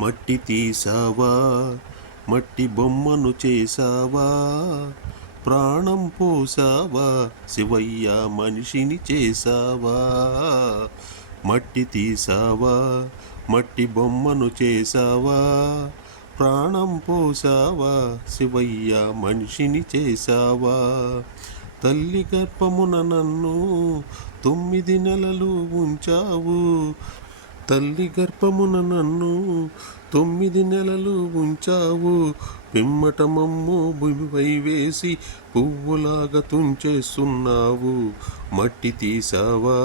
మట్టి తీసావా, మట్టి బొమ్మను చేసావా, ప్రాణం పోసావా, శివయ్య మనిషిని చేసావా. మట్టి తీసావా, మట్టి బొమ్మను చేసావా, ప్రాణం పోసావా, శివయ్య మనిషిని చేసావా. తల్లి గర్భమున నన్ను 9 నెలలు ఉంచావు, తల్లి గర్భమున నన్ను 9 నెలలు ఉంచావు. పిమ్మట మమ్ము భూమిపై వేసి పువ్వులాగా తుంచేస్తున్నావు. మట్టి తీసావా,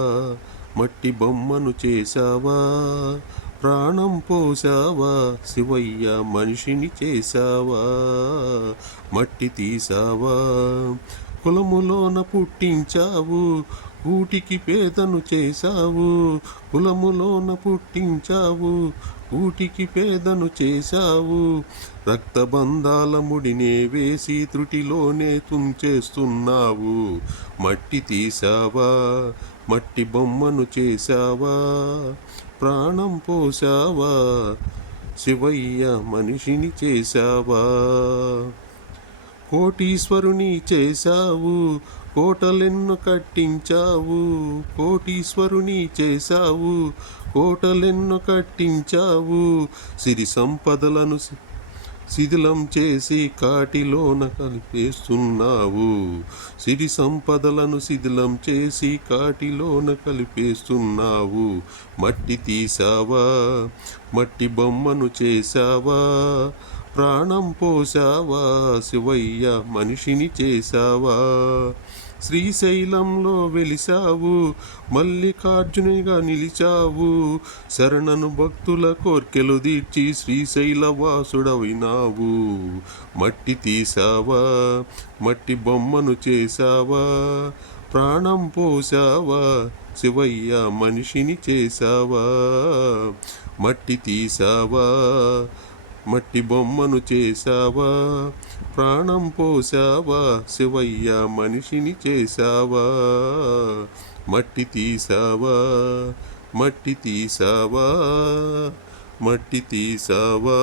మట్టి బొమ్మను చేసావా, ప్రాణం పోసావా, శివయ్య మనిషిని చేసావా. మట్టి తీసావా, కులములోన పుట్టించావు, కూటికి పేదను చేశావు. కులములోన పుట్టించావు, కూటికి పేదను చేశావు. రక్తబంధాల ముడినే వేసి త్రుటిలోనే తుంచేస్తున్నావు. మట్టి తీసావా, మట్టి బొమ్మను చేశావా, ప్రాణం పోసావా, శివయ్య మనిషిని చేశావా. కోటీశ్వరుని చేశావు, కోటలెన్ను కట్టించావు. కోటీశ్వరుని చేశావు, కోటలెన్ను కట్టించావు. సిరి సంపదలను శిథిలం చేసి కాటిలోన కలిపేస్తున్నావు. సిరి సంపదలను శిథిలం చేసి కాటిలోన కలిపేస్తున్నావు. మట్టి తీసావా, మట్టి బొమ్మను చేసావా, ప్రాణం పోసావా, శివయ్య మనిషిని చేసావా. శ్రీశైలంలో వెలిసావు, మల్లికార్జునిగా నిలిచావు. శరణను భక్తుల కోర్కెలు తీర్చి శ్రీశైల వాసుడవినావు. మట్టి తీసావా, మట్టి బొమ్మను చేసావా, ప్రాణం పోసావా, శివయ్య మనిషిని చేసావా. మట్టి తీసావా, మట్టి బొమ్మను చేసావా, ప్రాణం పోసావా, శివయ్య మనిషిని చేసావా. మట్టి తీసావా, మట్టి తీసావా, మట్టి తీసావా.